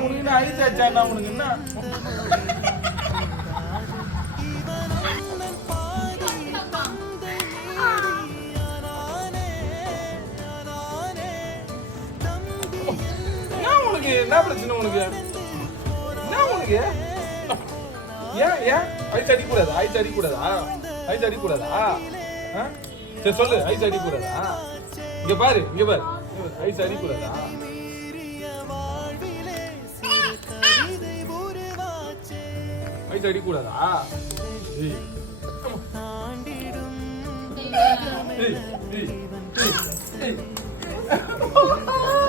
உனக்கு என்ன ஐஸ் ஆச்சாண்ணா உனக்கு என்ன உனக்கு என்ன பிரச்சனை உனக்கு என்ன உனக்கு ஏன் ஐஸ் அடிக்கூடாதா ஐஸ் அடிக்கூடாதா ஐஸ் அடிக்கூடாதா சரி சொல்லு ஐஸ் அடிக்கூடாதா இங்க பாரு ஐஸ் அடிக்கூடாதா ஐஸ் அடிக்கூடாதா ஏய்